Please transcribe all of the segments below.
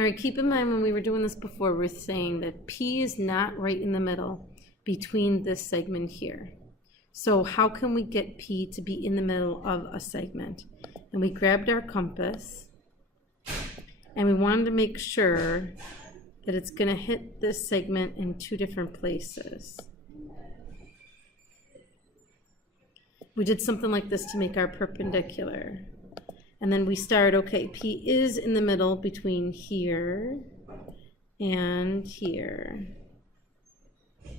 All right, keep in mind when we were doing this before, we're saying that P is not right in the middle between this segment here. So how can we get P to be in the middle of a segment? And we grabbed our compass and we wanted to make sure that it's going to hit this segment in two different places. We did something like this to make our perpendicular. And then we start, okay, P is in the middle between here and here. And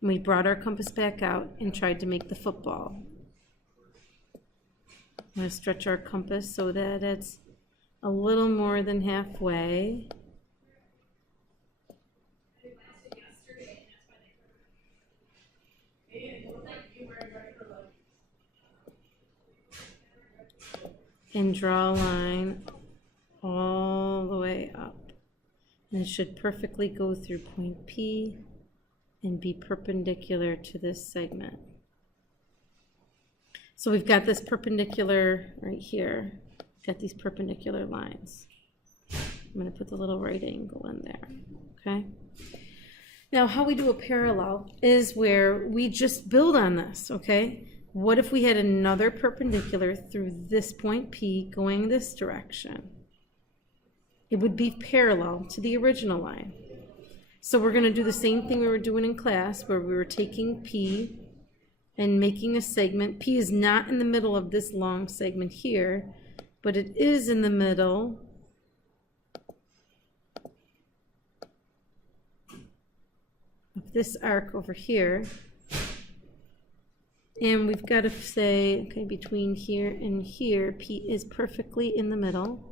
we brought our compass back out and tried to make the football. I'm going to stretch our compass so that it's a little more than halfway. And draw a line all the way up. And it should perfectly go through point P and be perpendicular to this segment. So we've got this perpendicular right here. Got these perpendicular lines. I'm going to put the little right angle in there. Okay. Now how we do a parallel is where we just build on this. Okay. What if we had another perpendicular through this point P going this direction? It would be parallel to the original line. So we're going to do the same thing we were doing in class where we were taking P and making a segment. P is not in the middle of this long segment here, but it is in the middle of this arc over here. And we've got to say, okay, between here and here, P is perfectly in the middle.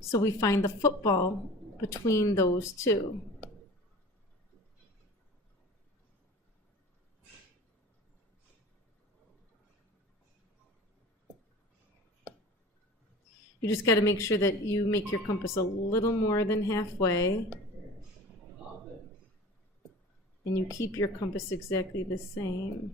So we find the football between those two. You just got to make sure that you make your compass a little more than halfway. And you keep your compass exactly the same.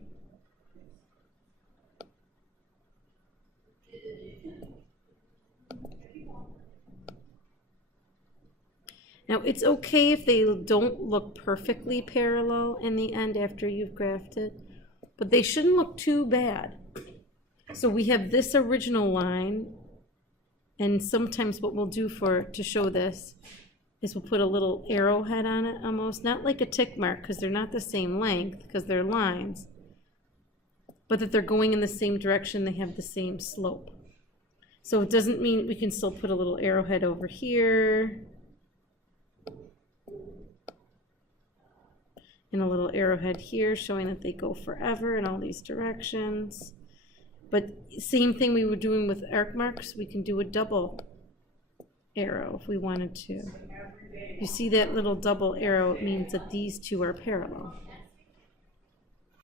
Now it's okay if they don't look perfectly parallel in the end after you've graphed it, but they shouldn't look too bad. So we have this original line, and sometimes what we'll do to show this is we'll put a little arrowhead on it almost, not like a tick mark because they're not the same length because they're lines, but that they're going in the same direction, they have the same slope. So it doesn't mean we can still put a little arrowhead over here and a little arrowhead here showing that they go forever in all these directions. But same thing we were doing with arc marks, we can do a double arrow if we wanted to. You see that little double arrow, it means that these two are parallel.